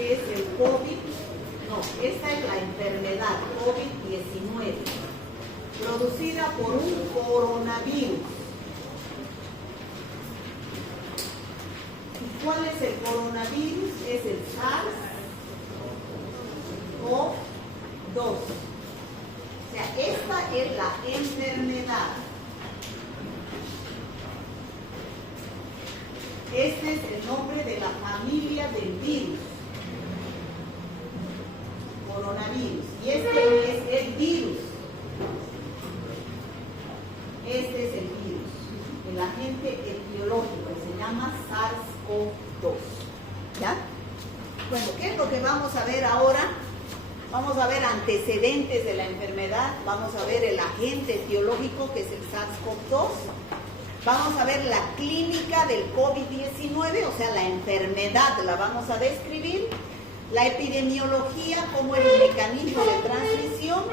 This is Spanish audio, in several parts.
que es el COVID, no, esta es la enfermedad COVID-19, producida por un coronavirus. ¿Y cuál es el coronavirus? Es el SARS-CoV-2. O sea, esta es la enfermedad. Este es el nombre de la familia del virus, coronavirus. Y este es el virus. Este es el virus, el agente etiológico, que se llama SARS-CoV-2. ¿Ya? Bueno, ¿qué es lo que vamos a ver ahora? Vamos a ver antecedentes de la enfermedad, vamos a ver el agente etiológico, que es el SARS-CoV-2. Vamos a ver la clínica del COVID-19, o sea, la enfermedad la vamos a describir, la epidemiología, cómo es el mecanismo de transmisión,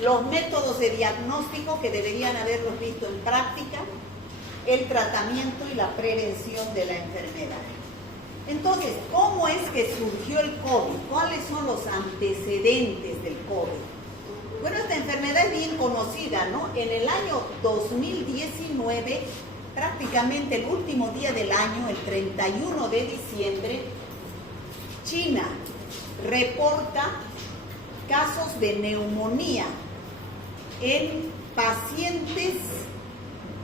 los métodos de diagnóstico que deberían haberlos visto en práctica, el tratamiento y la prevención de la enfermedad. Entonces, ¿cómo es que surgió el COVID? ¿Cuáles son los antecedentes del COVID? Bueno, esta enfermedad es bien conocida, ¿no? En el año 2019, prácticamente el último día del año, el 31 de diciembre, China reporta casos de neumonía en pacientes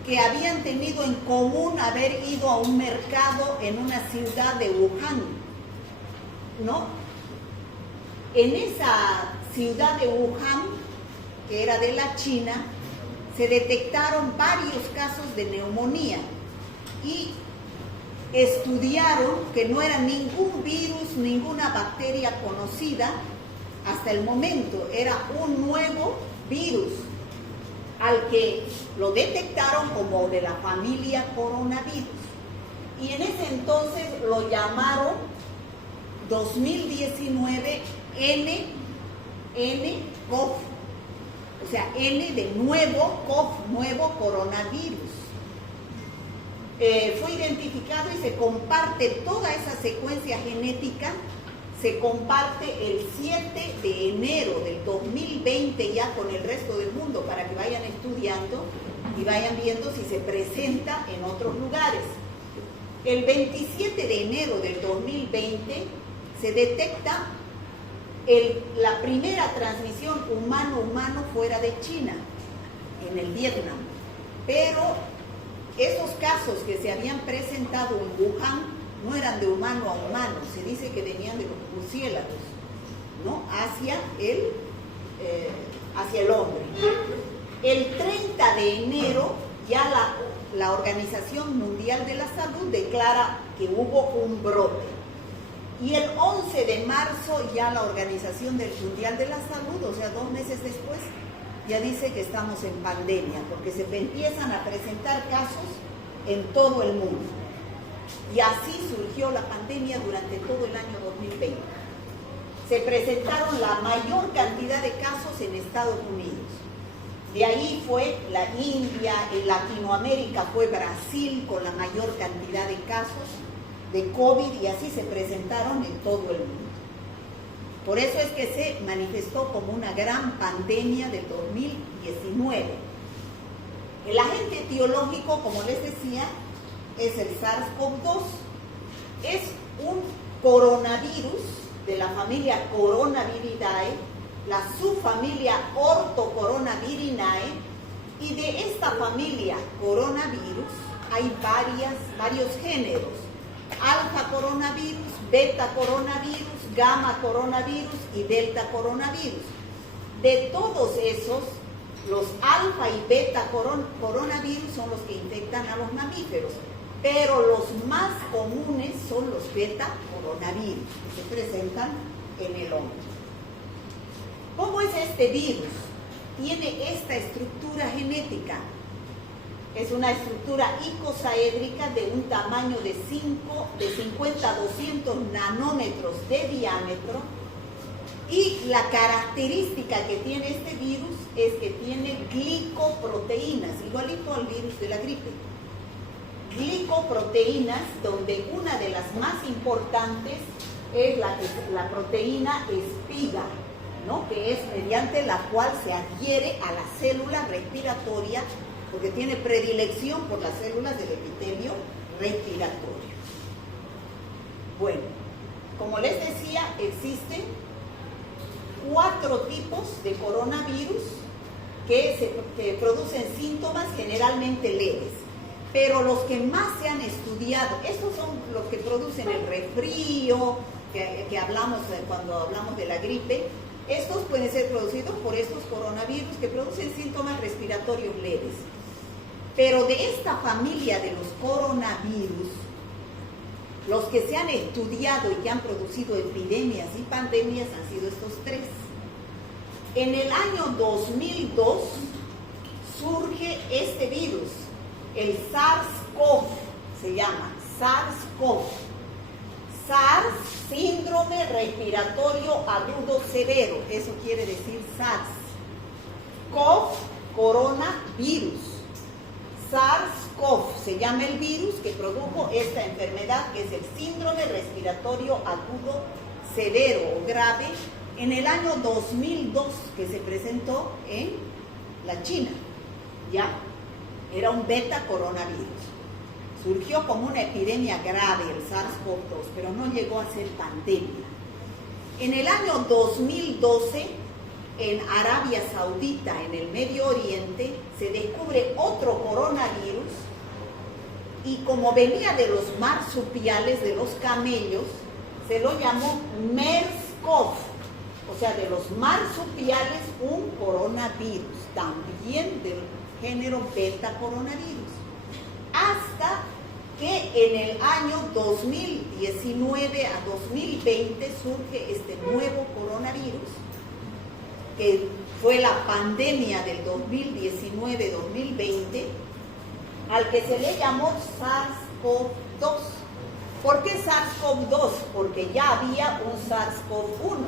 que habían tenido en común haber ido a un mercado en una ciudad de Wuhan, ¿no? En esa ciudad de Wuhan, que era de la China, se detectaron varios casos de neumonía y estudiaron que no era ningún virus, ninguna bacteria conocida hasta el momento, era un nuevo virus al que lo detectaron como de la familia coronavirus. Y en ese entonces lo llamaron 2019 N-CoV, o sea, N de nuevo, CoV, nuevo coronavirus. Fue identificado y se comparte toda esa secuencia genética, se comparte el 7 de enero del 2020 ya con el resto del mundo para que vayan estudiando y vayan viendo si se presenta en otros lugares. El 27 de enero del 2020 se detecta la primera transmisión humano-humano fuera de China, en el Vietnam. Pero esos casos que se habían presentado en Wuhan no eran de humano a humano, se dice que venían de los murciélagos, ¿no? hacia el hombre. El 30 de enero ya la Organización Mundial de la Salud declara que hubo un brote. Y el 11 de marzo ya la Organización Mundial de la Salud, o sea, 2 meses después, ya dice que estamos en pandemia, porque se empiezan a presentar casos en todo el mundo. Y así surgió la pandemia durante todo el año 2020. Se presentaron la mayor cantidad de casos en Estados Unidos. De ahí fue la India, en Latinoamérica fue Brasil con la mayor cantidad de casos de COVID y así se presentaron en todo el mundo. Por eso es que se manifestó como una gran pandemia del 2019. El agente etiológico, como les decía, es el SARS-CoV-2. Es un coronavirus de la familia Coronaviridae, la subfamilia Orthocoronavirinae, y de esta familia coronavirus hay varios géneros: alfa coronavirus, beta coronavirus, gamma coronavirus y delta coronavirus. De todos esos, los alfa y beta coronavirus son los que infectan a los mamíferos, pero los más comunes son los beta coronavirus, que se presentan en el hombre. ¿Cómo es este virus? Tiene esta estructura genética. Es una estructura icosaédrica de un tamaño de 50 a 200 nanómetros de diámetro, y la característica que tiene este virus es que tiene glicoproteínas, igualito al virus de la gripe. Glicoproteínas, donde una de las más importantes es la proteína espiga, ¿no? Que es mediante la cual se adhiere a la célula respiratoria, porque tiene predilección por las células del epitelio respiratorio. Bueno, como les decía, existen 4 tipos de coronavirus que producen síntomas generalmente leves, pero los que más se han estudiado, estos son los que producen el resfrío, que hablamos cuando hablamos de la gripe. Estos pueden ser producidos por estos coronavirus que producen síntomas respiratorios leves. Pero de esta familia de los coronavirus, los que se han estudiado y que han producido epidemias y pandemias han sido estos 3. En el año 2002 surge este virus, el SARS-CoV, se llama SARS-CoV. SARS, síndrome respiratorio agudo severo, eso quiere decir SARS. CoV, coronavirus. SARS-CoV se llama el virus que produjo esta enfermedad, que es el síndrome respiratorio agudo severo o grave, en el año 2002, que se presentó en la China. Ya, era un beta coronavirus. Surgió como una epidemia grave el SARS-CoV-2, pero no llegó a ser pandemia. En el año 2012, en Arabia Saudita, en el Medio Oriente, se descubre otro coronavirus y como venía de los marsupiales, de los camellos, se lo llamó MERS-CoV, o sea, de los marsupiales un coronavirus, también del género beta coronavirus. Hasta que en el año 2019 a 2020 surge este nuevo coronavirus, que fue la pandemia del 2019-2020, al que se le llamó SARS-CoV-2. ¿Por qué SARS-CoV-2? Porque ya había un SARS-CoV-1.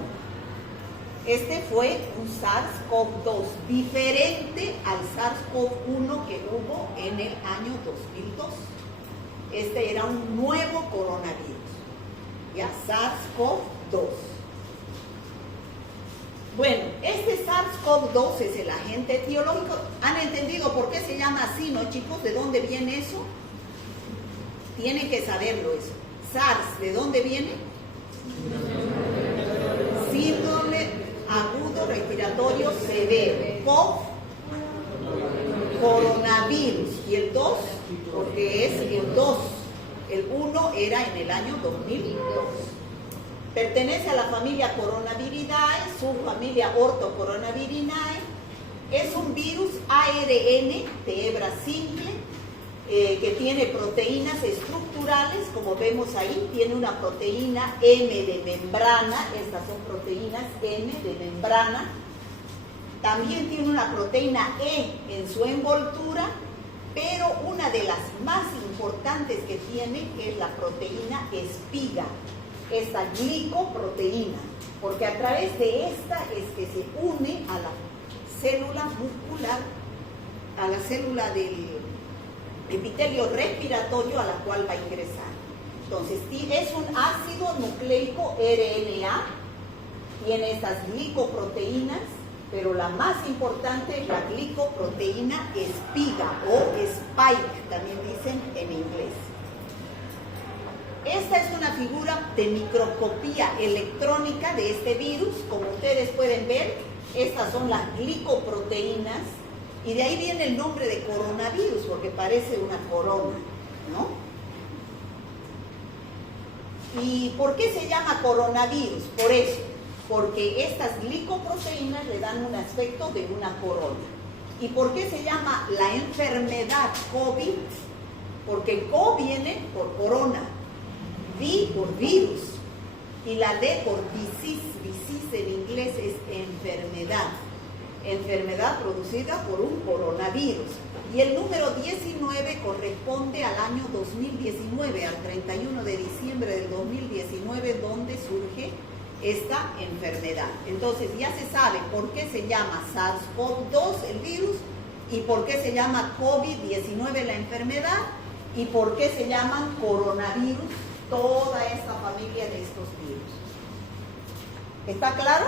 Este fue un SARS-CoV-2 diferente al SARS-CoV-1 que hubo en el año 2002. Este era un nuevo coronavirus, ya SARS-CoV-2. Bueno, este SARS-CoV-2 es el agente etiológico. ¿Han entendido por qué se llama así, no, chicos? ¿De dónde viene eso? Tienen que saberlo eso. SARS, ¿de dónde viene? Síndrome agudo respiratorio severo. CoV, coronavirus. ¿Y el 2? Porque es el 2. El 1 era en el año 2002. Pertenece a la familia Coronaviridae, subfamilia Orthocoronaviridae. Es un virus ARN de hebra simple que tiene proteínas estructurales, como vemos ahí, tiene una proteína M de membrana, estas son proteínas M de membrana. También tiene una proteína E en su envoltura, pero una de las más importantes que tiene es la proteína espiga, esta glicoproteína, porque a través de esta es que se une a la célula muscular, a la célula del epitelio respiratorio a la cual va a ingresar. Entonces, es un ácido nucleico RNA, tiene estas glicoproteínas, pero la más importante es la glicoproteína espiga o spike, también dicen en inglés. Esta es una figura de microscopía electrónica de este virus. Como ustedes pueden ver, estas son las glicoproteínas y de ahí viene el nombre de coronavirus, porque parece una corona, ¿no? ¿Y por qué se llama coronavirus? Por eso, porque estas glicoproteínas le dan un aspecto de una corona. ¿Y por qué se llama la enfermedad COVID? Porque CO viene por corona, V por virus, y la D por disease. Disease en inglés es enfermedad. Enfermedad producida por un coronavirus. Y el número 19 corresponde al año 2019, al 31 de diciembre del 2019, donde surge esta enfermedad. Entonces ya se sabe por qué se llama SARS-CoV-2 el virus, y por qué se llama COVID-19 la enfermedad, y por qué se llaman coronavirus toda esta familia de estos virus. ¿Está claro?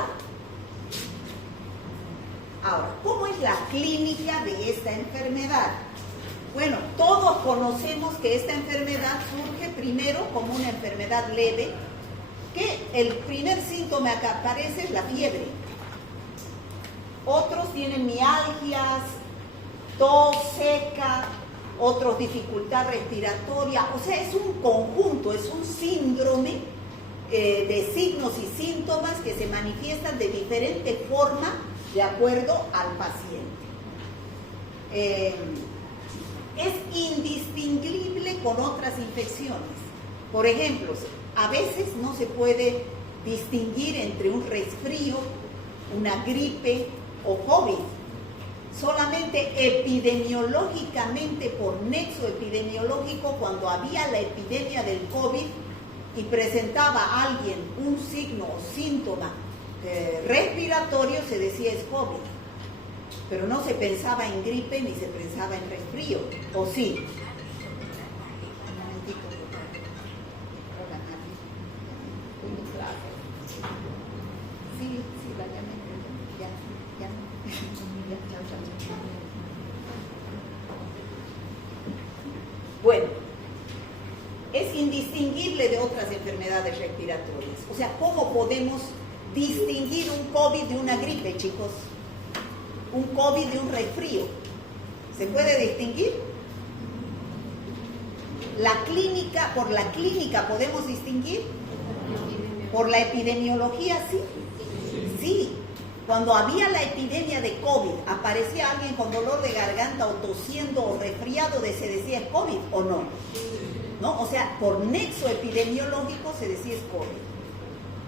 Ahora, ¿cómo es la clínica de esta enfermedad? Bueno, todos conocemos que esta enfermedad surge primero como una enfermedad leve, que el primer síntoma que aparece es la fiebre. Otros tienen mialgias, tos seca, otros dificultad respiratoria. O sea, es un conjunto, es un síndrome de signos y síntomas que se manifiestan de diferente forma de acuerdo al paciente. Es indistinguible con otras infecciones. Por ejemplo, a veces no se puede distinguir entre un resfrío, una gripe o COVID. Solamente epidemiológicamente, por nexo epidemiológico, cuando había la epidemia del COVID y presentaba a alguien un signo o síntoma respiratorio, se decía es COVID. Pero no se pensaba en gripe ni se pensaba en resfrío, ¿o sí? Bueno, es indistinguible de otras enfermedades respiratorias. O sea, ¿cómo podemos distinguir un COVID de una gripe, chicos? Un COVID de un resfrío. ¿Se puede distinguir? ¿Por la clínica podemos distinguir? ¿Por la epidemiología sí? Sí. Cuando había la epidemia de COVID, aparecía alguien con dolor de garganta o tosiendo o resfriado, se decía es COVID o no. ¿No? O sea, por nexo epidemiológico se decía es COVID.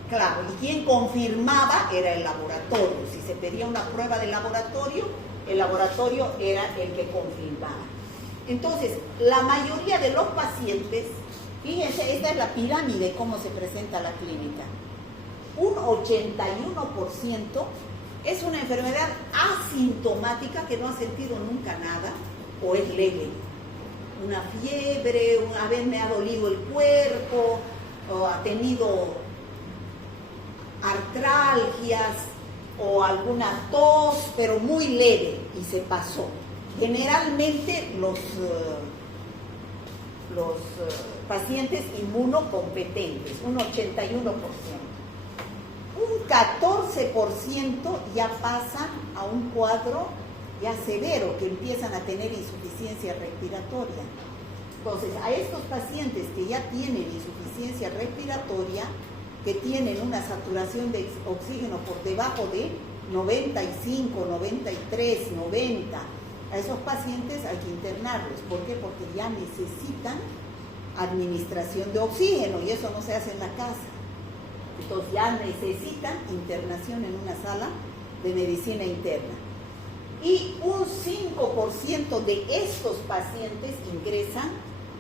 Claro, y quien confirmaba era el laboratorio. Si se pedía una prueba de laboratorio, el laboratorio era el que confirmaba. Entonces, la mayoría de los pacientes, fíjense, esta es la pirámide, cómo se presenta la clínica. Un 81% es una enfermedad asintomática que no ha sentido nunca nada o es leve. Una fiebre, una vez me ha dolido el cuerpo, o ha tenido artralgias o alguna tos, pero muy leve y se pasó. Generalmente los pacientes inmunocompetentes, un 81%. Un 14% ya pasan a un cuadro ya severo, que empiezan a tener insuficiencia respiratoria. Entonces, a estos pacientes que ya tienen insuficiencia respiratoria, que tienen una saturación de oxígeno por debajo de 95, 93, 90, a esos pacientes hay que internarlos. ¿Por qué? Porque ya necesitan administración de oxígeno y eso no se hace en la casa. Entonces ya necesitan internación en una sala de medicina interna. Y un 5% de estos pacientes ingresan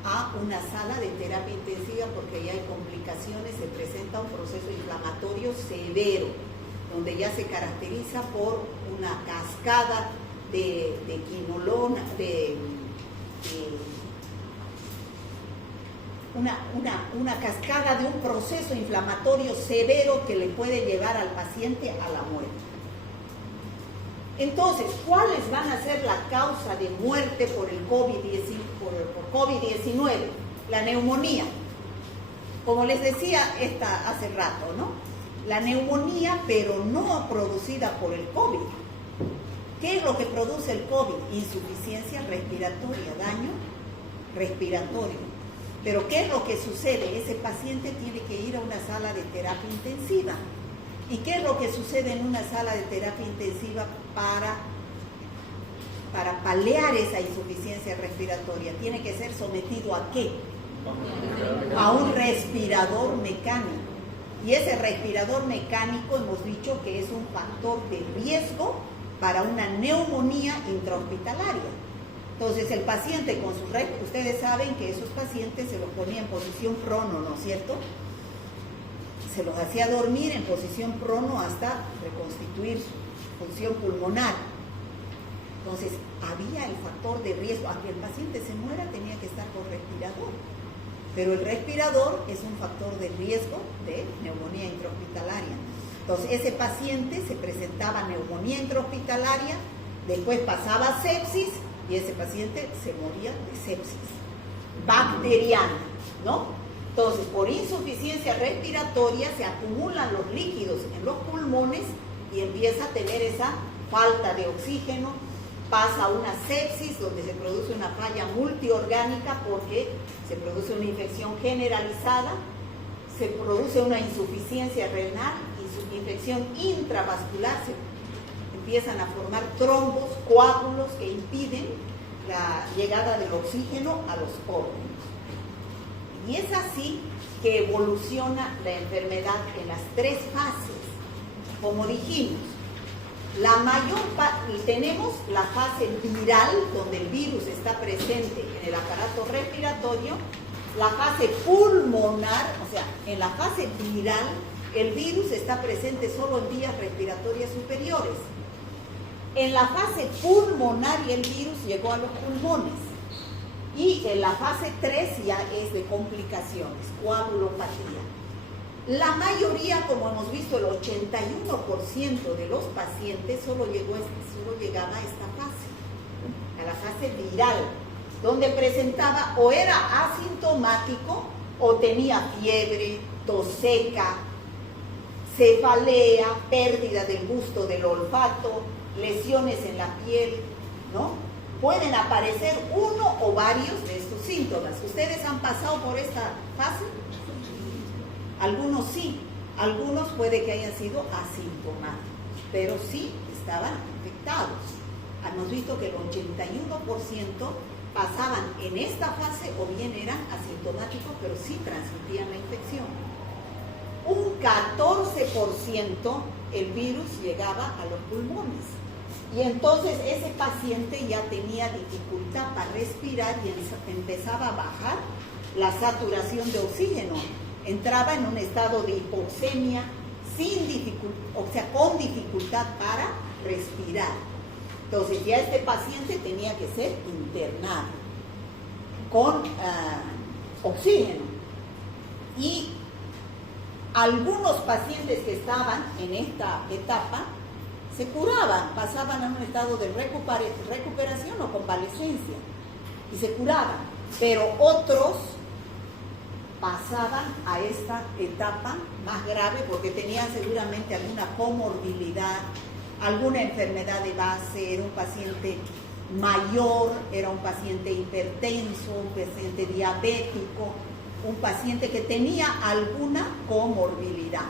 a una sala de terapia intensiva porque ya hay complicaciones, se presenta un proceso inflamatorio severo, donde ya se caracteriza por una cascada de quinolona, una cascada de un proceso inflamatorio severo que le puede llevar al paciente a la muerte. Entonces, ¿cuáles van a ser la causa de muerte por el COVID-19? La neumonía. Como les decía hace rato, ¿no? La neumonía, pero no producida por el COVID. ¿Qué es lo que produce el COVID? Insuficiencia respiratoria, daño respiratorio. Pero ¿qué es lo que sucede? Ese paciente tiene que ir a una sala de terapia intensiva. ¿Y qué es lo que sucede en una sala de terapia intensiva para paliar esa insuficiencia respiratoria? Tiene que ser sometido ¿a qué? A un respirador mecánico. Y ese respirador mecánico hemos dicho que es un factor de riesgo para una neumonía intrahospitalaria. Entonces el paciente con su ustedes saben que esos pacientes se los ponía en posición prono, ¿no es cierto? Se los hacía dormir en posición prono hasta reconstituir su función pulmonar. Entonces había el factor de riesgo, a que el paciente se muera tenía que estar con respirador. pero el respirador es un factor de riesgo de neumonía intrahospitalaria. Entonces, ese paciente se presentaba neumonía intrahospitalaria, después pasaba sepsis y ese paciente se moría de sepsis bacteriana, ¿no? Entonces, por insuficiencia respiratoria se acumulan los líquidos en los pulmones y empieza a tener esa falta de oxígeno, pasa una sepsis donde se produce una falla multiorgánica porque se produce una infección generalizada, se produce una insuficiencia renal y su infección intravascular, se empiezan a formar trombos, coágulos que impiden la llegada del oxígeno a los órganos. Y es así que evoluciona la enfermedad en las tres fases. Como dijimos, tenemos la fase viral, donde el virus está presente en el aparato respiratorio, la fase pulmonar, o sea, en la fase viral, el virus está presente solo en vías respiratorias superiores. En la fase pulmonar y el virus llegó a los pulmones. Y en la fase 3 ya es de complicaciones, coagulopatía. La mayoría, como hemos visto, el 81% de los pacientes solo llegaba a esta fase, a la fase viral, donde presentaba o era asintomático o tenía fiebre, tos seca, cefalea, pérdida del gusto del olfato, lesiones en la piel, ¿no? Pueden aparecer uno o varios de estos síntomas. ¿Ustedes han pasado por esta fase? Algunos sí, algunos puede que hayan sido asintomáticos, pero sí estaban infectados. Hemos visto que el 81% pasaban en esta fase o bien eran asintomáticos, pero sí transmitían la infección. Un 14% el virus llegaba a los pulmones. Y entonces ese paciente ya tenía dificultad para respirar y empezaba a bajar la saturación de oxígeno. Entraba en un estado de hipoxemia con dificultad para respirar. Entonces ya este paciente tenía que ser internado con oxígeno. Y algunos pacientes que estaban en esta etapa se curaban, pasaban a un estado de recuperación o convalescencia y se curaban, pero otros pasaban a esta etapa más grave porque tenían seguramente alguna comorbilidad, alguna enfermedad de base, era un paciente mayor, era un paciente hipertenso, un paciente diabético, un paciente que tenía alguna comorbilidad.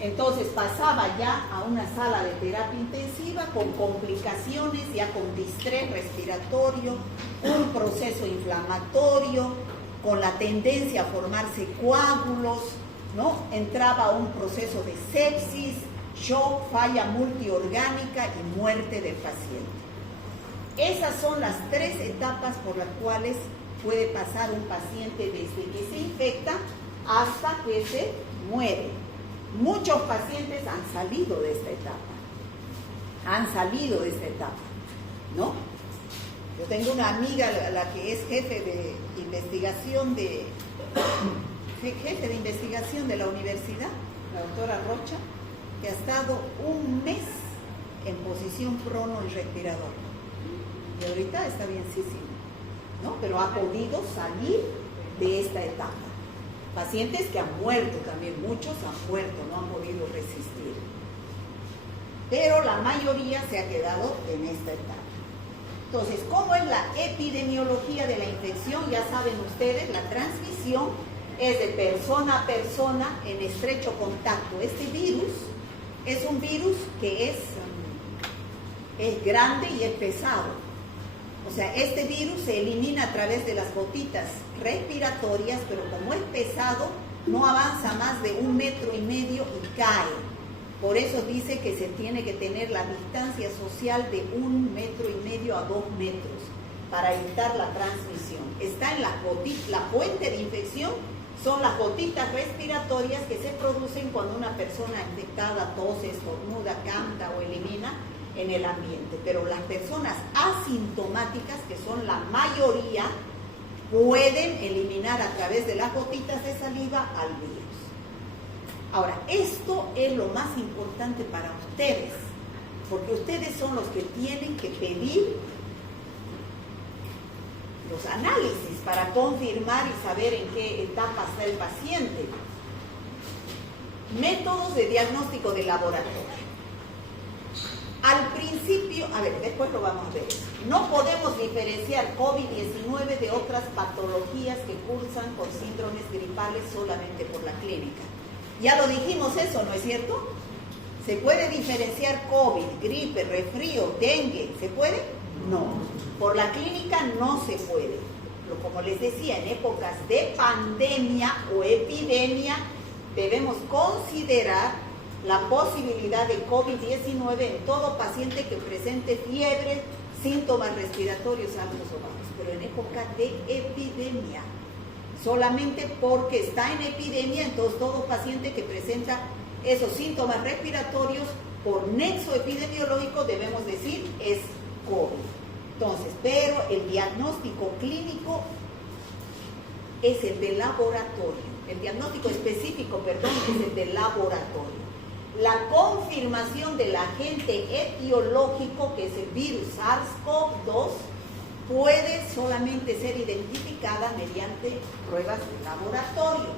Entonces pasaba ya a una sala de terapia intensiva con complicaciones, ya con distrés respiratorio, un proceso inflamatorio, con la tendencia a formarse coágulos, ¿no? Entraba a un proceso de sepsis, shock, falla multiorgánica y muerte del paciente. Esas son las tres etapas por las cuales puede pasar un paciente desde que se infecta hasta que se muere. Muchos pacientes han salido de esta etapa, ¿no? Yo tengo una amiga, la que es jefe de investigación de la universidad, la doctora Rocha, que ha estado un mes en posición prono y respirador. Y ahorita está bienísimo, ¿no? Pero ha podido salir de esta etapa. Pacientes que han muerto también, muchos han muerto, no han podido resistir. Pero la mayoría se ha quedado en esta etapa. Entonces, ¿cómo es la epidemiología de la infección? Ya saben ustedes, la transmisión es de persona a persona en estrecho contacto. Este virus es un virus que es grande y es pesado. O sea, este virus se elimina a través de las gotitas respiratorias, pero como es pesado, no avanza más de 1,5 metros y cae. Por eso dice que se tiene que tener la distancia social de 1,5 metros a 2 metros para evitar la transmisión. Está en las gotitas, la fuente de infección son las gotitas respiratorias que se producen cuando una persona infectada tose, estornuda, canta o elimina en el ambiente. Pero las personas asintomáticas, que son la mayoría, pueden eliminar a través de las gotitas de saliva al virus. Ahora, esto es lo más importante para ustedes, porque ustedes son los que tienen que pedir los análisis para confirmar y saber en qué etapa está el paciente. Métodos de diagnóstico de laboratorio. Al principio, después lo vamos a ver. No podemos diferenciar COVID-19 de otras patologías que cursan con síndromes gripales solamente por la clínica. Ya lo dijimos eso, ¿no es cierto? ¿Se puede diferenciar COVID, gripe, resfrío, dengue? ¿Se puede? No. Por la clínica no se puede. Pero como les decía, en épocas de pandemia o epidemia, debemos considerar la posibilidad de COVID-19 en todo paciente que presente fiebre, síntomas respiratorios altos o bajos, pero en época de epidemia. Solamente porque está en epidemia, entonces todo paciente que presenta esos síntomas respiratorios por nexo epidemiológico, debemos decir, es COVID. Entonces, pero el diagnóstico clínico es el de laboratorio. El diagnóstico específico, perdón, es el de laboratorio. La confirmación del agente etiológico, que es el virus SARS-CoV-2, puede solamente ser identificada mediante pruebas de laboratorio.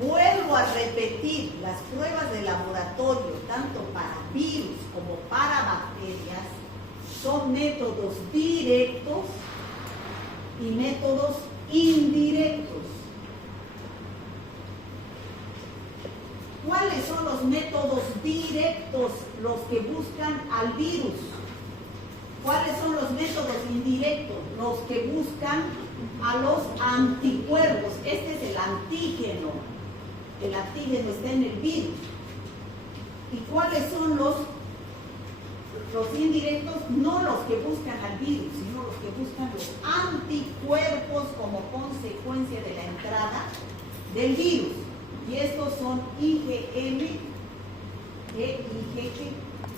Vuelvo a repetir, las pruebas de laboratorio, tanto para virus como para bacterias, son métodos directos y métodos indirectos. ¿Cuáles son los métodos directos? Los que buscan al virus. ¿Cuáles son los métodos indirectos? Los que buscan a los anticuerpos. Este es el antígeno. El antígeno está en el virus. ¿Y cuáles son los indirectos? No los que buscan al virus, sino los que buscan los anticuerpos como consecuencia de la entrada del virus. Y estos son IgM e IgG.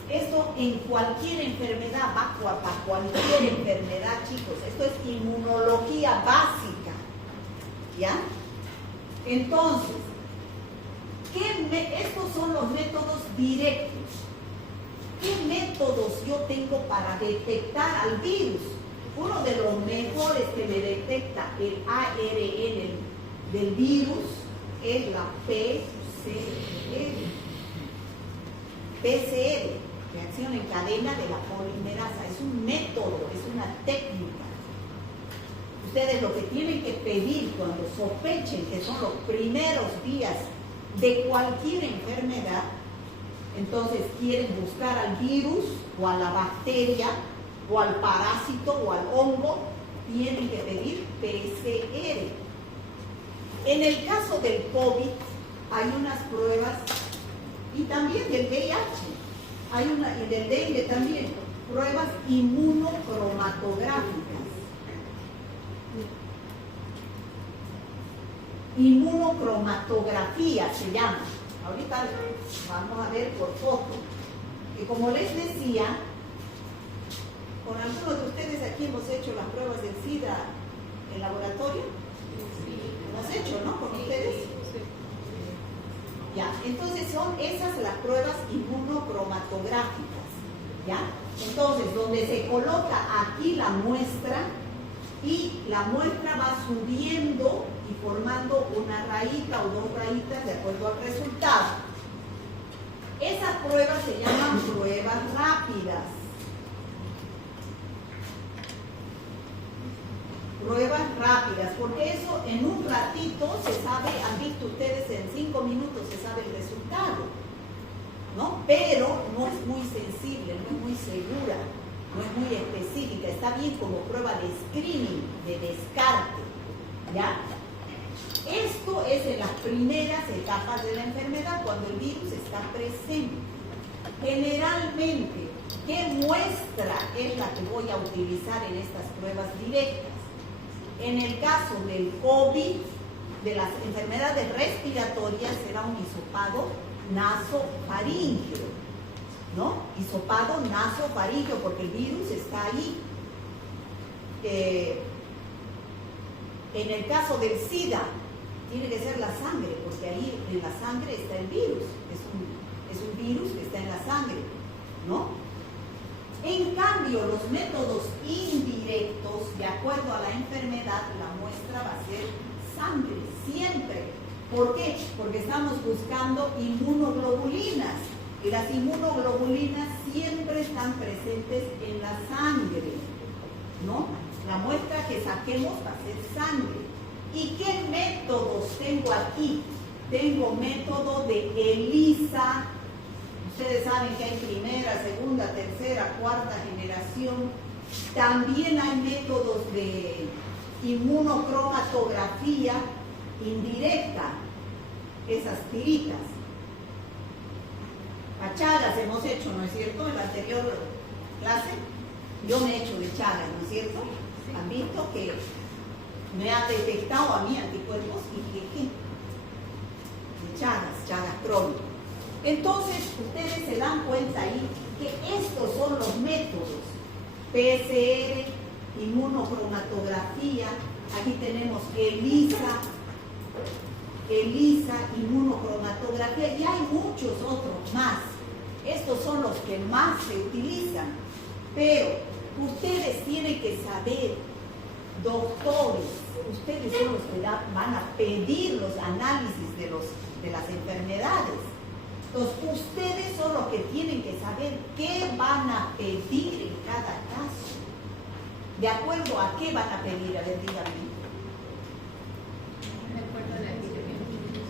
Esto en cualquier enfermedad, para cualquier enfermedad, chicos. Esto es inmunología básica. ¿Ya? Entonces, estos son los métodos directos. ¿Qué métodos yo tengo para detectar al virus? Uno de los mejores que me detecta el ARN del virus es la PCR, reacción en cadena de la polimerasa. Es un método, es una técnica. Ustedes lo que tienen que pedir cuando sospechen que son los primeros días de cualquier enfermedad, entonces quieren buscar al virus o a la bacteria o al parásito o al hongo, tienen que pedir PCR. En el caso del COVID hay unas pruebas, y también del VIH, y del dengue también, pruebas inmunocromatográficas. Inmunocromatografía se llama. Ahorita vamos a ver por foto. Y como les decía, con algunos de ustedes aquí hemos hecho las pruebas del SIDA en laboratorio. ¿Lo has hecho, no? ¿Con ustedes? Ya, entonces son esas las pruebas inmunocromatográficas. ¿Ya? Entonces, donde se coloca aquí la muestra y la muestra va subiendo y formando una rayita o dos rayitas de acuerdo al resultado. Esas pruebas se llaman pruebas rápidas. Pruebas rápidas, porque eso en un ratito se sabe, han visto ustedes, en 5 minutos se sabe el resultado, ¿no? Pero no es muy sensible, no es muy segura, no es muy específica, está bien como prueba de screening, de descarte, ¿ya? Esto es en las primeras etapas de la enfermedad, cuando el virus está presente. Generalmente, ¿qué muestra es la que voy a utilizar en estas pruebas directas? En el caso del COVID, de las enfermedades respiratorias, será un hisopado nasofaríngeo, ¿no? Hisopado nasofaríngeo, porque el virus está ahí. En el caso del SIDA, tiene que ser la sangre, porque ahí en la sangre está el virus. Es un virus que está en la sangre, ¿no? En cambio, los métodos indirectos, de acuerdo a la enfermedad, la muestra va a ser sangre, siempre. ¿Por qué? Porque estamos buscando inmunoglobulinas. Y las inmunoglobulinas siempre están presentes en la sangre, ¿no? La muestra que saquemos va a ser sangre. ¿Y qué métodos tengo aquí? Tengo método de ELISA. Ustedes saben que hay primera, segunda, tercera, cuarta generación. También hay métodos de inmunocromatografía indirecta, esas tiritas. A Chagas hemos hecho, ¿no es cierto? En la anterior clase, yo me he hecho de Chagas, ¿no es cierto? Han visto que me ha detectado a mí anticuerpos IgG. De Chagas crónico. Entonces, ustedes se dan cuenta ahí que estos son los métodos. PCR, inmunocromatografía, aquí tenemos ELISA, inmunocromatografía, y hay muchos otros más. Estos son los que más se utilizan. Pero ustedes tienen que saber, doctores, ustedes son los que van a pedir los análisis de las enfermedades. Entonces, ustedes son los que tienen que saber qué van a pedir en cada caso. ¿De acuerdo a qué van a pedir? A ver, díganme.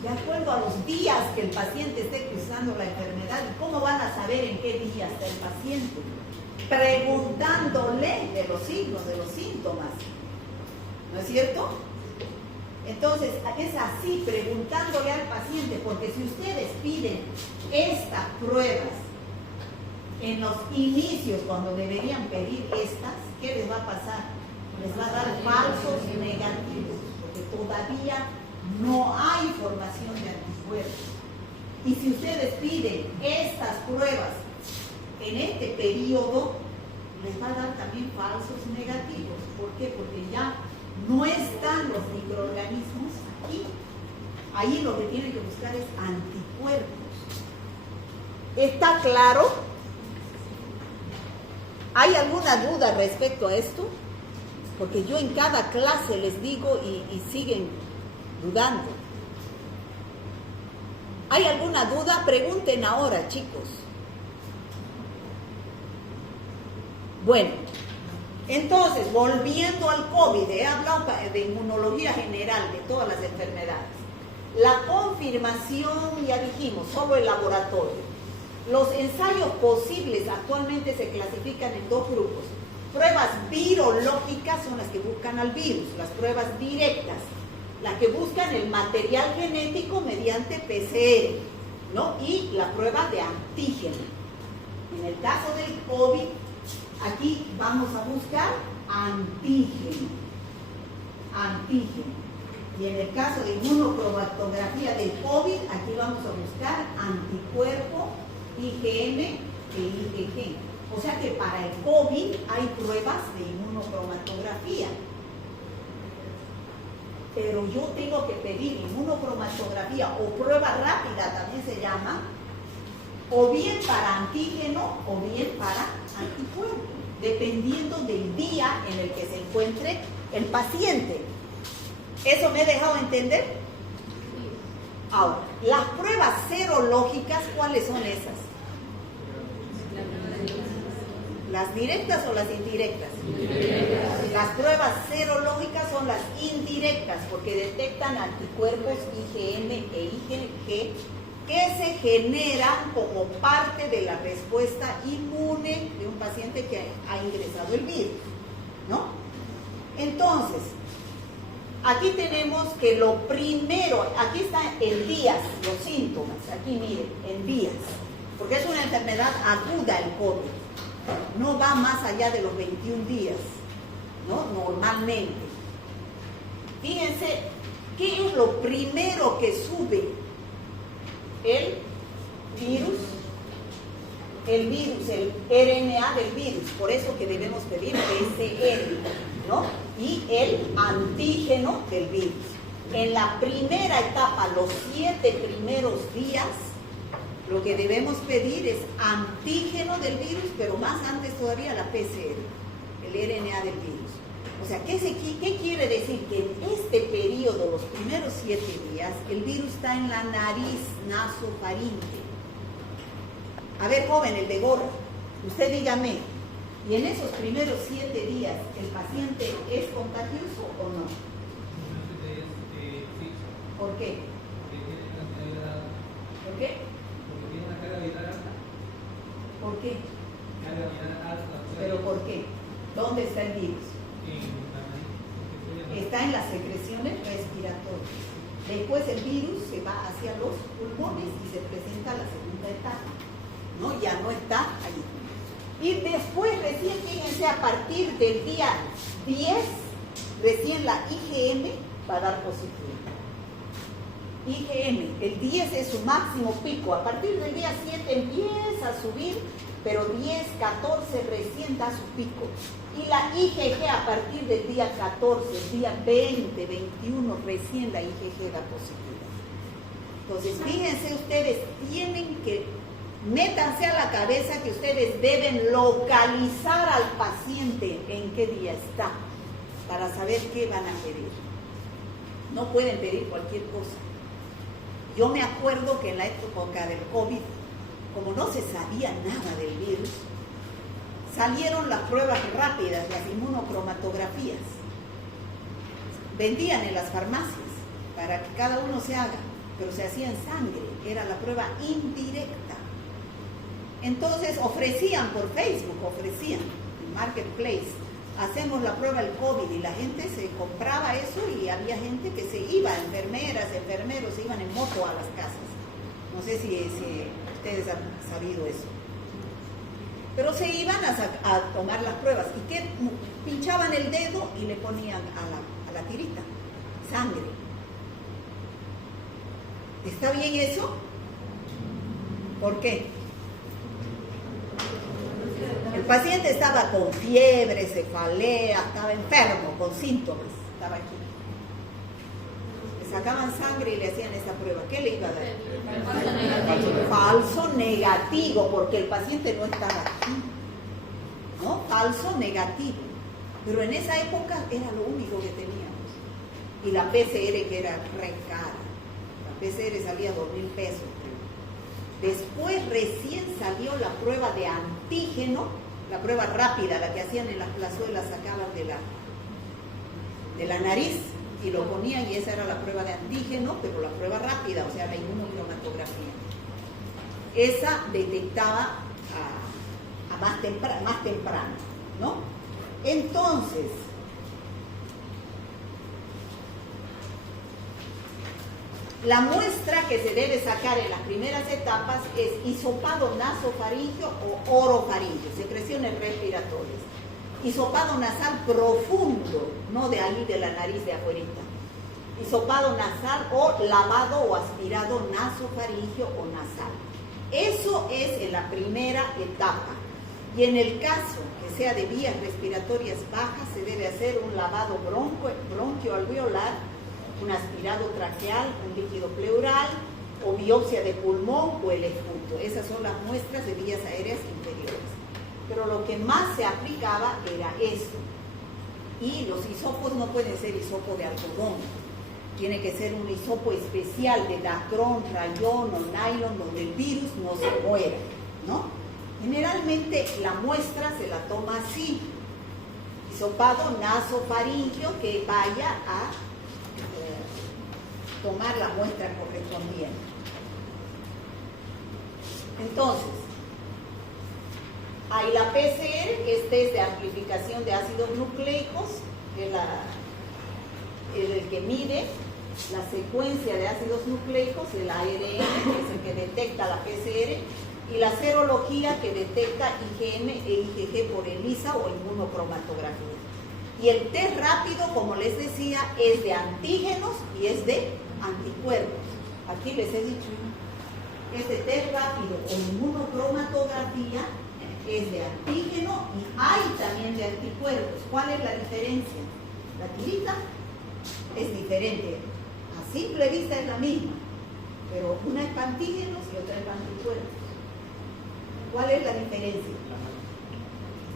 De acuerdo a los días que el paciente esté cursando la enfermedad. ¿Y cómo van a saber en qué día está el paciente? Preguntándole de los signos, de los síntomas. ¿No es cierto? Entonces, es así, preguntándole al paciente, porque si ustedes piden estas pruebas en los inicios, cuando deberían pedir estas, ¿qué les va a pasar? Les va a dar falsos negativos, porque todavía no hay formación de anticuerpos. Y si ustedes piden estas pruebas en este periodo, les va a dar también falsos negativos. ¿Por qué? Porque ya no están los microorganismos aquí. Ahí lo que tienen que buscar es anticuerpos. ¿Está claro? ¿Hay alguna duda respecto a esto? Porque yo en cada clase les digo y siguen dudando. ¿Hay alguna duda? Pregunten ahora, chicos. Bueno, entonces, volviendo al COVID, he hablado de inmunología general de todas las enfermedades. La confirmación, ya dijimos, solo el laboratorio. Los ensayos posibles actualmente se clasifican en dos grupos. Pruebas virológicas son las que buscan al virus, las pruebas directas, las que buscan el material genético mediante PCR, ¿no? Y la prueba de antígeno. En el caso del COVID, aquí vamos a buscar antígeno. Y en el caso de inmunocromatografía del COVID, aquí vamos a buscar anticuerpo, IgM e IgG. O sea que para el COVID hay pruebas de inmunocromatografía. Pero yo tengo que pedir inmunocromatografía o prueba rápida, también se llama, o bien para antígeno o bien para anticuerpo, dependiendo del día en el que se encuentre el paciente. ¿Eso me he dejado entender? Ahora, las pruebas serológicas, ¿cuáles son esas? ¿Las directas o las indirectas? Las pruebas serológicas son las indirectas, porque detectan anticuerpos IgM e IgG que se generan como parte de la respuesta inmune de un paciente que ha ingresado el virus, ¿no? Entonces, aquí tenemos que lo primero, aquí está en días los síntomas, aquí miren, en días, porque es una enfermedad aguda el COVID, no va más allá de los 21 días, ¿no? Normalmente. Fíjense, ¿qué es lo primero que sube? El virus, el RNA del virus, por eso que debemos pedir PCR, ¿no? y el antígeno del virus. En la primera etapa, los 7 primeros días, lo que debemos pedir es antígeno del virus, pero más antes todavía la PCR, el RNA del virus. O sea, ¿qué quiere decir? Que en este periodo, los primeros 7 días, el virus está en la nariz nasofaringe. A ver, joven, el de gorra, usted dígame, ¿y en esos primeros 7 días el paciente es contagioso o no? ¿Por qué? ¿Por qué? Porque tiene una carga viral alta. ¿Por qué? Carga viral alta. ¿Pero por qué? ¿Dónde está el virus? Está en las secreciones respiratorias. Después el virus se va hacia los pulmones y se presenta la segunda etapa, ¿no? Ya no está allí. Y después, recién, fíjense, a partir del día 10, recién la IgM va a dar positivo. IgM, el 10 es su máximo pico. A partir del día 7 empieza a subir, pero 10, 14 recién da su pico. Y la IgG a partir del día 14, el día 20, 21, recién la IgG da positiva. Entonces, fíjense ustedes, tienen que, métanse a la cabeza que ustedes deben localizar al paciente en qué día está, para saber qué van a pedir. No pueden pedir cualquier cosa. Yo me acuerdo que en la época del COVID, como no se sabía nada del virus, salieron las pruebas rápidas, las inmunocromatografías. Vendían en las farmacias para que cada uno se haga, pero se hacía en sangre, era la prueba indirecta. Entonces ofrecían por Facebook, ofrecían en Marketplace, hacemos la prueba del COVID, y la gente se compraba eso, y había gente que se iba, enfermeras, enfermeros, se iban en moto a las casas. No sé si ustedes han sabido eso. Pero se iban a tomar las pruebas, y que pinchaban el dedo y le ponían a la tirita sangre. ¿Está bien eso? ¿Por qué? El paciente estaba con fiebre, cefalea, estaba enfermo, con síntomas, estaba aquí. Le sacaban sangre y le hacían esa prueba. ¿Qué le iba a dar? Falso negativo, porque el paciente no estaba aquí, ¿no? Falso negativo. Pero en esa época era lo único que teníamos. Y la PCR, que era re cara. La PCR salía 2,000 pesos. Después recién salió la prueba de antígeno, la prueba rápida, la que hacían en las plazuelas, sacaban de la nariz y lo ponían, y esa era la prueba de antígeno, pero la prueba rápida, o sea, la inmunocromatografía. Esa detectaba más temprano, ¿no? Entonces, la muestra que se debe sacar en las primeras etapas es hisopado nasofaringeo o orofaringeo, secreciones respiratorias. Hisopado nasal profundo, no de ahí de la nariz de afuerita. Hisopado nasal o lavado o aspirado nasofaringeo o nasal. Eso es en la primera etapa. Y en el caso que sea de vías respiratorias bajas, se debe hacer un lavado bronquioalveolar, un aspirado traqueal, un líquido pleural, o biopsia de pulmón o el esputo. Esas son las muestras de vías aéreas inferiores. Pero lo que más se aplicaba era esto. Y los hisopos no pueden ser hisopo de algodón. Tiene que ser un hisopo especial de dacrón, rayón o nylon, donde el virus no se muera, ¿no? Generalmente la muestra se la toma así. Hisopado nasofaringeo, que vaya a tomar la muestra correspondiente. Entonces, hay la PCR, que es test de amplificación de ácidos nucleicos, que es el que mide la secuencia de ácidos nucleicos, el ARN, que es el que detecta la PCR, y la serología, que detecta IgM e IgG por ELISA o inmunocromatografía. Y el test rápido, como les decía, es de antígenos y es de anticuerpos. Aquí les he dicho, este test rápido o inmunocromatografía es de antígeno y hay también de anticuerpos. ¿Cuál es la diferencia? La tirita es diferente. A simple vista es la misma, pero una es para antígenos y otra es para anticuerpos. ¿Cuál es la diferencia?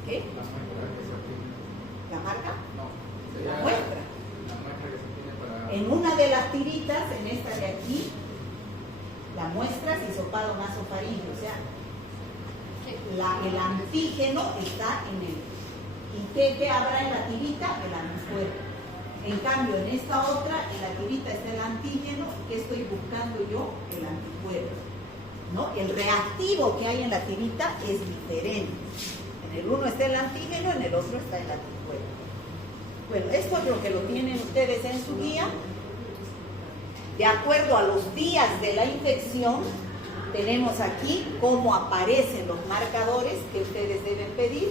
¿Qué? La muestra que se obtiene. ¿La marca? No, La sería muestra. la muestra que se obtiene para... En una de las tiritas, en esta de aquí, la muestra es hisopado nasofaríngeo, o sea, el antígeno está en el... ¿Y qué habrá en la tirita? El anticuerpo. En cambio, en esta otra, en la tirita está el antígeno. ¿Qué estoy buscando yo? El anticuerpo, ¿no? El reactivo que hay en la tirita es diferente. En el uno está el antígeno, en el otro está el anticuerpo. Bueno, esto es lo que lo tienen ustedes en su guía. De acuerdo a los días de la infección, tenemos aquí cómo aparecen los marcadores que ustedes deben pedir.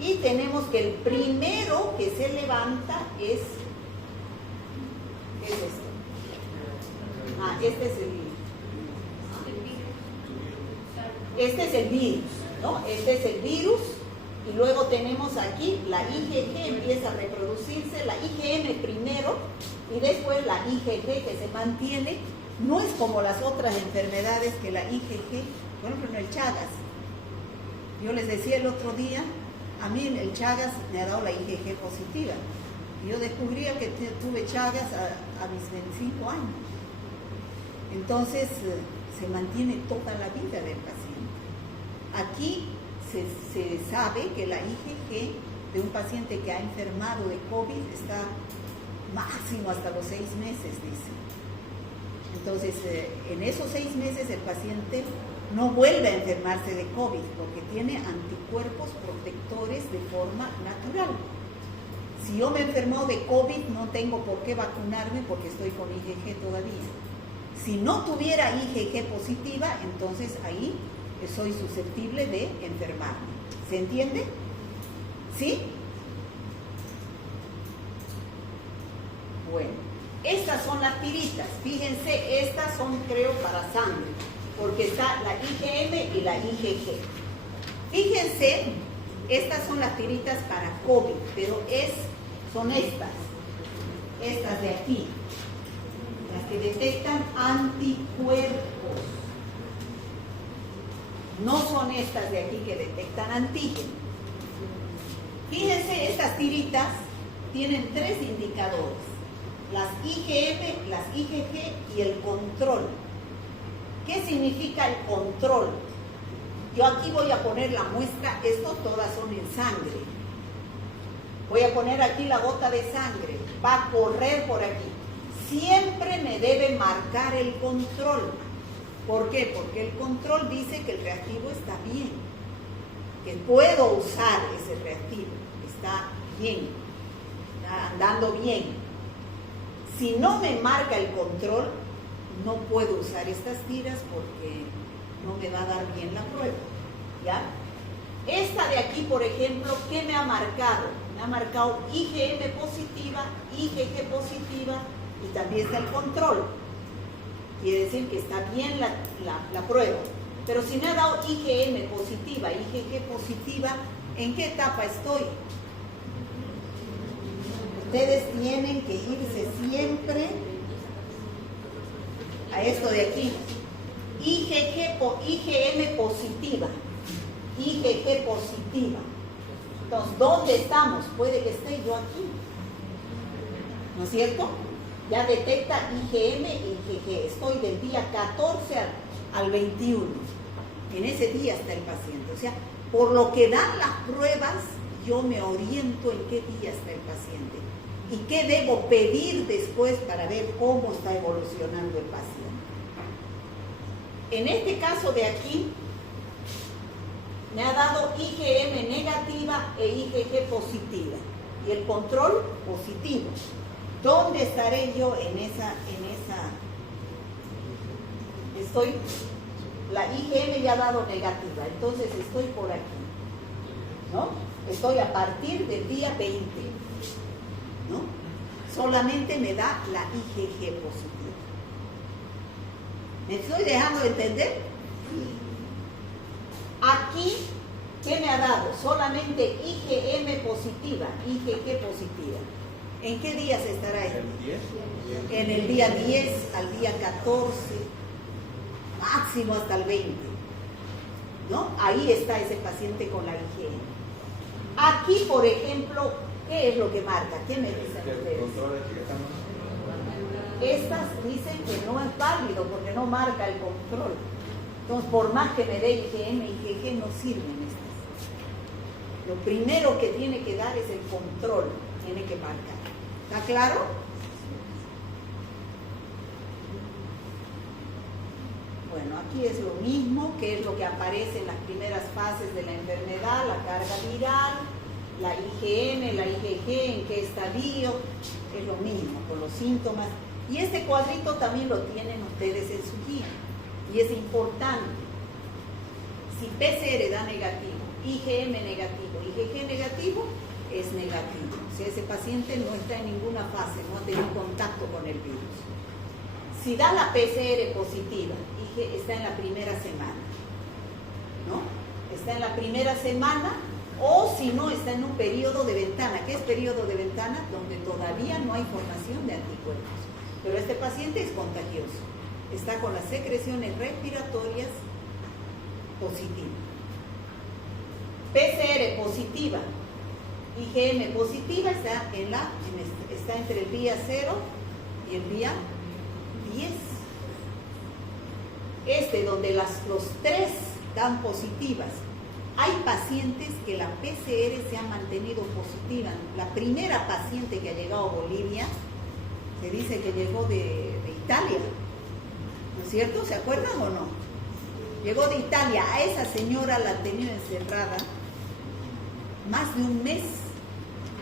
Y tenemos que el primero que se levanta es... ¿Qué es esto? Ah, este es el virus. Este es el virus, ¿no? Este es el virus. Y luego tenemos aquí la IgG, empieza a reproducirse, la IgM primero y después la IgG que se mantiene. No es como las otras enfermedades que la IgG, por ejemplo en el Chagas. Yo les decía el otro día, a mí el Chagas me ha dado la IgG positiva. Yo descubría que tuve Chagas a mis 25 años. Entonces se mantiene toda la vida del paciente. Aquí se sabe que la IgG de un paciente que ha enfermado de COVID está máximo hasta los 6 meses, dice. Entonces, en esos 6 meses el paciente no vuelve a enfermarse de COVID porque tiene anticuerpos protectores de forma natural. Si yo me he enfermado de COVID, no tengo por qué vacunarme porque estoy con IgG todavía. Si no tuviera IgG positiva, entonces ahí soy susceptible de enfermarme. ¿Se entiende? ¿Sí? Bueno, estas son las tiritas. Fíjense, estas son, creo, para sangre, porque está la IgM y la IgG. Fíjense, estas son las tiritas para COVID, pero son estas de aquí, las que detectan anticuerpos. No son estas de aquí que detectan antígenos. Fíjense, estas tiritas tienen 3 indicadores: las IgM, las IgG y el control. ¿Qué significa el control? Yo aquí voy a poner la muestra, estas todas son en sangre. Voy a poner aquí la gota de sangre, va a correr por aquí. Siempre me debe marcar el control. ¿Por qué? Porque el control dice que el reactivo está bien, que puedo usar ese reactivo, está bien, está andando bien. Si no me marca el control, no puedo usar estas tiras porque no me va a dar bien la prueba, ¿ya? Esta de aquí, por ejemplo, ¿qué me ha marcado? Me ha marcado IgM positiva, IgG positiva y también está el control. Quiere decir que está bien la prueba. Pero si me ha dado IgM positiva, IgG positiva, ¿en qué etapa estoy? Ustedes tienen que irse siempre a esto de aquí. IgM positiva. IgG positiva. Entonces, ¿dónde estamos? Puede que esté yo aquí. ¿No es cierto? Ya detecta IgM y IgG. Estoy del día 14 al 21. En ese día está el paciente. O sea, por lo que dan las pruebas, yo me oriento en qué día está el paciente y qué debo pedir después para ver cómo está evolucionando el paciente. En este caso de aquí, me ha dado IgM negativa e IgG positiva y el control positivo. ¿Dónde estaré yo en esa? La IgM ya ha dado negativa, entonces estoy por aquí, ¿no? Estoy a partir del día 20, ¿no? Solamente me da la IgG positiva. ¿Me estoy dejando entender? Aquí, ¿qué me ha dado? Solamente IgM positiva, IgG positiva. ¿En qué días estará esto? El 10. En el día 10 al día 14, máximo hasta el 20, ¿no? Ahí está ese paciente con la IgM. Aquí, por ejemplo, ¿qué es lo que marca? ¿Qué me dicen ustedes? Estas dicen que no es válido porque no marca el control. Entonces, por más que me dé IgM, IgG no sirven estas. Lo primero que tiene que dar es el control, tiene que marcar. ¿Está claro? Bueno, aquí es lo mismo, que es lo que aparece en las primeras fases de la enfermedad, la carga viral, la IgM, la IgG, en qué estadio, es lo mismo, con los síntomas. Y este cuadrito también lo tienen ustedes en su guía, y es importante. Si PCR da negativo, IgM negativo, IgG negativo, es negativo. O sea, ese paciente no está en ninguna fase, no ha tenido contacto con el virus. Si da la PCR positiva, está en la primera semana, ¿no? Está en la primera semana, o si no, está en un periodo de ventana. ¿Qué es periodo de ventana? Donde todavía no hay formación de anticuerpos. Pero este paciente es contagioso. Está con las secreciones respiratorias positivas. PCR positiva, IgM positiva, está entre el día 0 y el día 10. Donde los 3 dan positivas. Hay pacientes que la PCR se ha mantenido positiva. La primera paciente que ha llegado a Bolivia, se dice que llegó de Italia, ¿no es cierto? ¿Se acuerdan o no? Llegó de Italia. A esa señora la tenían encerrada más de un mes,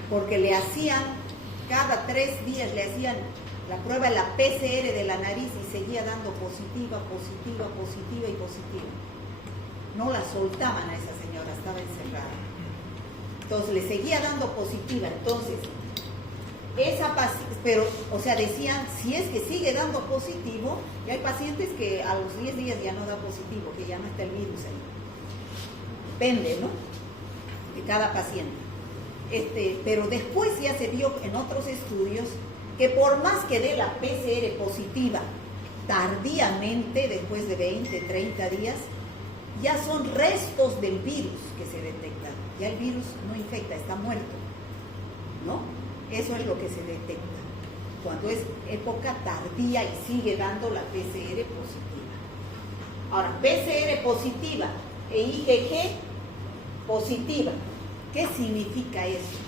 porque le hacían, cada 3 días le hacían la prueba de la PCR de la nariz y seguía dando positiva y positiva. No la soltaban a esa señora, estaba encerrada. Entonces le seguía dando positiva. Entonces, esa paciente, pero, o sea, decían, si es que sigue dando positivo, y hay pacientes que a los 10 días ya no da positivo, que ya no está el virus ahí. Depende, ¿no? De cada paciente. Pero después ya se vio en otros estudios que por más que dé la PCR positiva tardíamente, después de 20, 30 días, ya son restos del virus que se detectan. Ya el virus no infecta, está muerto, ¿no? Eso es lo que se detecta cuando es época tardía y sigue dando la PCR positiva. Ahora, PCR positiva e IgG positiva. ¿Qué significa eso?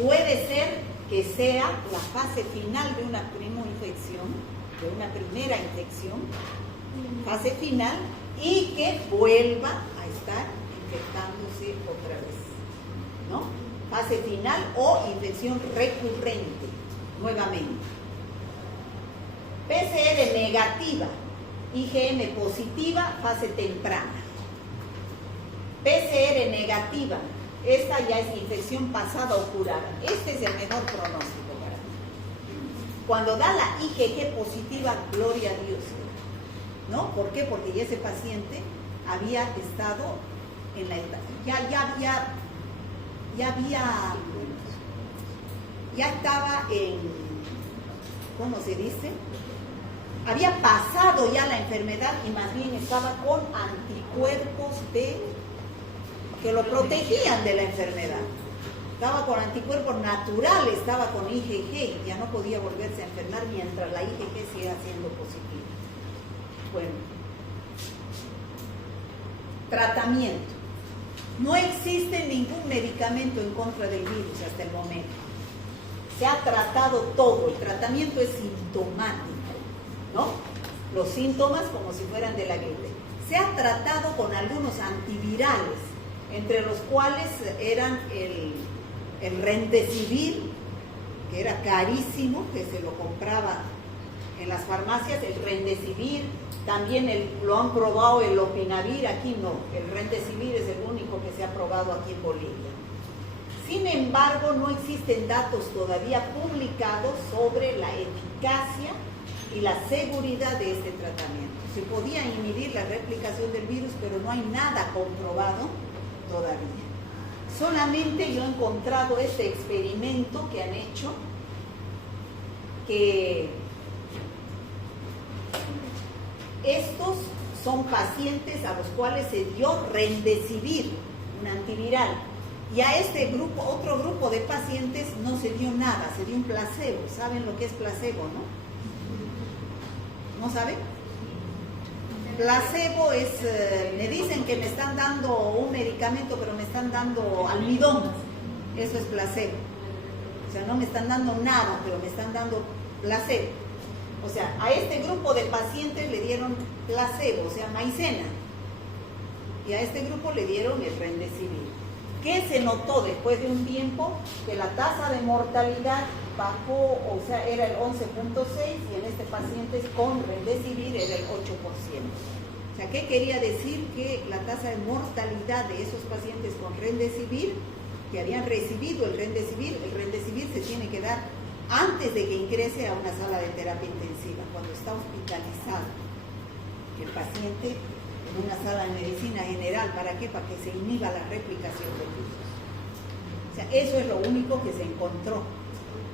Puede ser que sea la fase final de una primera infección, fase final, y que vuelva a estar infectándose otra vez, ¿no? Fase final o infección recurrente, nuevamente. PCR negativa, IgM positiva, fase temprana. PCR negativa, esta ya es infección pasada o curada. Este es el mejor pronóstico para mí. Cuando da la IgG positiva, gloria a Dios, ¿no? ¿Por qué? Porque ya ese paciente había estado en la etapa, ya estaba en, ¿cómo se dice? Había pasado ya la enfermedad y más bien estaba con anticuerpos que lo protegían de la enfermedad. Estaba con anticuerpos naturales, estaba con IgG, ya no podía volverse a enfermar mientras la IgG siga siendo positiva. Bueno, tratamiento. No existe ningún medicamento en contra del virus hasta el momento. Se ha tratado todo, el tratamiento es sintomático, ¿no? Los síntomas como si fueran de la gripe. Se ha tratado con algunos antivirales, entre los cuales eran el Remdesivir, que era carísimo, que se lo compraba en las farmacias, el Remdesivir, también lo han probado el Lopinavir, aquí no, el Remdesivir es el único que se ha probado aquí en Bolivia. Sin embargo, no existen datos todavía publicados sobre la eficacia y la seguridad de este tratamiento. Se podía inhibir la replicación del virus, pero no hay nada comprobado todavía. Solamente yo he encontrado este experimento que han hecho, que estos son pacientes a los cuales se dio Remdesivir, un antiviral, y a este grupo, otro grupo de pacientes no se dio nada, se dio un placebo. ¿Saben lo que es placebo, no? ¿No saben? Placebo es, me dicen que me están dando un medicamento, pero me están dando almidón. Eso es placebo. O sea, no me están dando nada, pero me están dando placebo. O sea, a este grupo de pacientes le dieron placebo, o sea, maicena. Y a este grupo le dieron el Remdesivir. ¿Qué se notó después de un tiempo? Que la tasa de mortalidad bajó, o sea, era el 11.6 y en este paciente con Remdesivir era el 8%. O sea, ¿qué quería decir? Que la tasa de mortalidad de esos pacientes con Remdesivir, que habían recibido el Remdesivir se tiene que dar antes de que ingrese a una sala de terapia intensiva, cuando está hospitalizado. Que el paciente en una sala de medicina general, ¿para qué? Para que se inhiba la replicación del virus. O sea, eso es lo único que se encontró,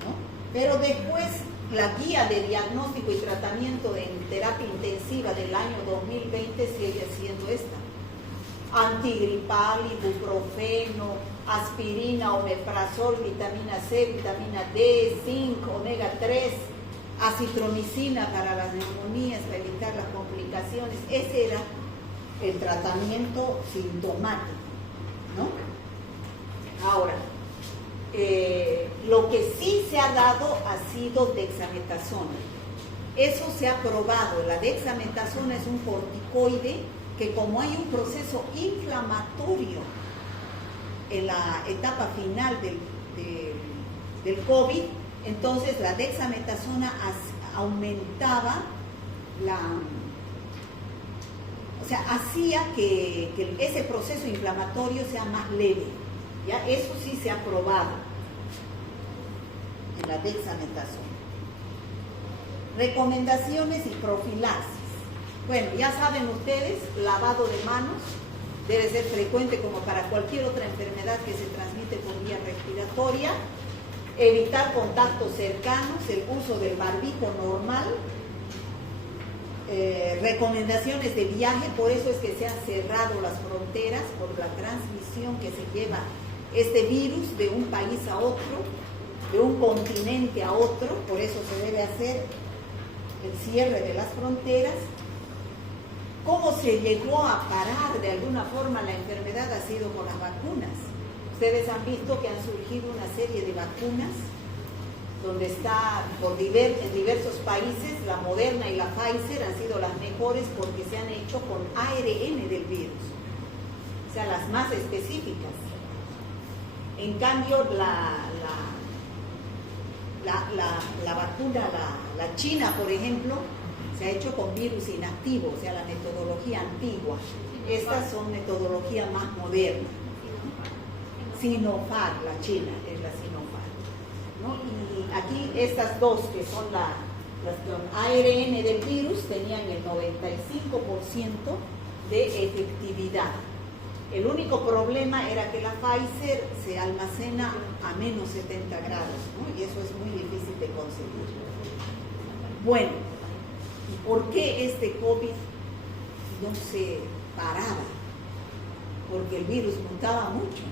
¿no? Pero después la guía de diagnóstico y tratamiento en terapia intensiva del año 2020 sigue siendo esta: antigripal, ibuprofeno, aspirina, omeprazol, vitamina C, vitamina D, zinc, omega 3, acitromicina para las neumonías, para evitar las complicaciones. Ese era el tratamiento sintomático, ¿no? Ahora, lo que sí se ha dado ha sido dexametasona. Eso se ha probado. La dexametasona es un corticoide que, como hay un proceso inflamatorio en la etapa final del COVID, entonces la dexametasona aumentaba o sea, hacía que ese proceso inflamatorio sea más leve. ¿Ya? Eso sí se ha probado en la dexametasona. Recomendaciones y profilaxis. Bueno, ya saben ustedes, lavado de manos debe ser frecuente como para cualquier otra enfermedad que se transmite por vía respiratoria. Evitar contactos cercanos, el uso del barbijo normal. Recomendaciones de viaje, por eso es que se han cerrado las fronteras por la transmisión que se lleva este virus de un país a otro, de un continente a otro, por eso se debe hacer el cierre de las fronteras. ¿Cómo se llegó a parar de alguna forma la enfermedad? Ha sido con las vacunas. Ustedes han visto que han surgido una serie de vacunas donde está en diversos países, la Moderna y la Pfizer han sido las mejores porque se han hecho con ARN del virus, o sea, las más específicas. En cambio, la vacuna, la china, por ejemplo, se ha hecho con virus inactivo, o sea, la metodología antigua. Estas son metodología más moderna. Sinopharm, la china, es la Sinopharm, ¿no? Y aquí estas dos, que son las con ARN del virus, tenían el 95% de efectividad. El único problema era que la Pfizer se almacena a menos 70 grados, ¿no? Y eso es muy difícil de conseguir. Bueno, ¿y por qué este COVID no se paraba? Porque el virus mutaba mucho.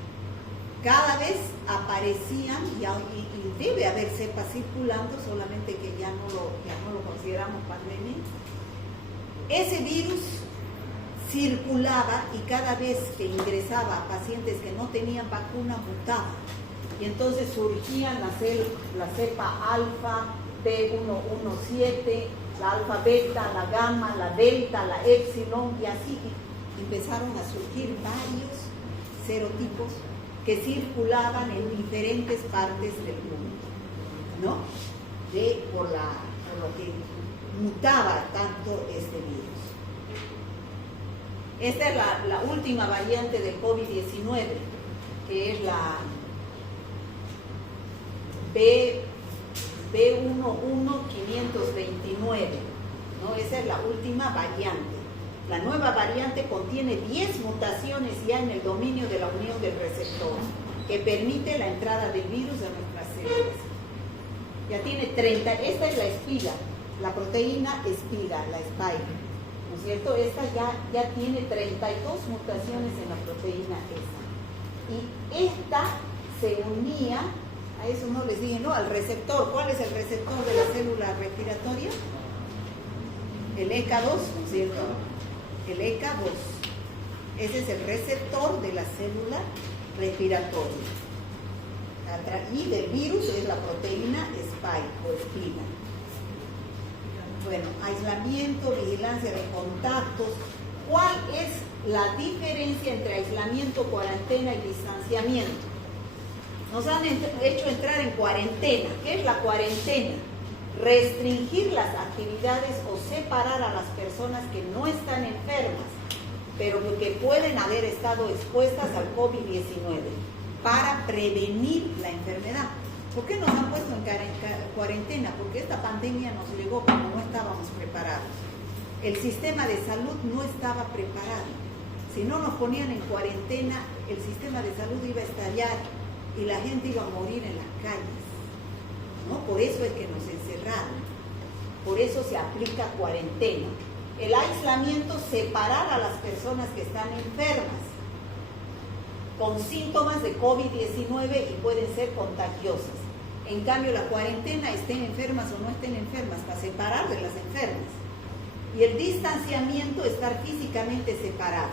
Cada vez aparecían, y debe haber cepas circulando, solamente que ya no lo consideramos pandemia. Ese virus circulaba y cada vez que ingresaba a pacientes que no tenían vacuna, mutaba. Y entonces surgían la cepa alfa, B117, la alfa beta, la gamma, la delta, la epsilon, y así empezaron a surgir varios serotipos que circulaban en diferentes partes del mundo, ¿no? Por lo que mutaba tanto este virus. Esta es la última variante del COVID-19, que es la B11529, ¿no? Esa es la última variante. La nueva variante contiene 10 mutaciones ya en el dominio de la unión del receptor, que permite la entrada del virus a nuestras células. Ya tiene 30, esta es la espiga, la proteína espiga, la spike, ¿no es cierto? Esta ya tiene 32 mutaciones en la proteína esa. Y esta se unía, a eso no les dije, ¿no? Al receptor. ¿Cuál es el receptor de la célula respiratoria? El ECA2, ¿no es cierto? El ECA2. Ese es el receptor de la célula respiratoria. Y del virus es la proteína spike o espiga. Bueno, aislamiento, vigilancia de contactos. ¿Cuál es la diferencia entre aislamiento, cuarentena y distanciamiento? Nos han hecho entrar en cuarentena. ¿Qué es la cuarentena? Restringir las actividades o separar a las personas que no están enfermas, pero que pueden haber estado expuestas al COVID-19 para prevenir la enfermedad. ¿Por qué nos han puesto en cuarentena? Porque esta pandemia nos llegó como no estábamos preparados. El sistema de salud no estaba preparado. Si no nos ponían en cuarentena, el sistema de salud iba a estallar y la gente iba a morir en las calles, ¿no? Por eso es que nos encerraron. Por eso se aplica cuarentena. El aislamiento, separar a las personas que están enfermas con síntomas de COVID-19 y pueden ser contagiosas. En cambio, la cuarentena, estén enfermas o no estén enfermas, para separar de las enfermas. Y el distanciamiento, estar físicamente separado.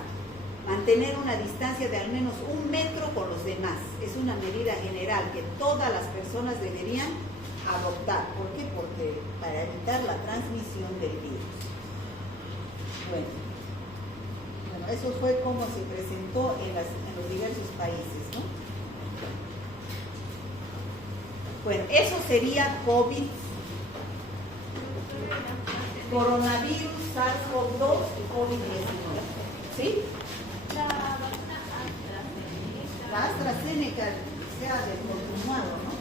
Mantener una distancia de al menos 1 metro con los demás. Es una medida general que todas las personas deberían adoptar. ¿Por qué? Porque para evitar la transmisión del virus. Bueno, eso fue como se presentó en los diversos países, ¿no? Bueno, eso sería COVID, coronavirus, SARS-CoV-2 y COVID-19. ¿Sí? La AstraZeneca se ha descontinuado, ¿no?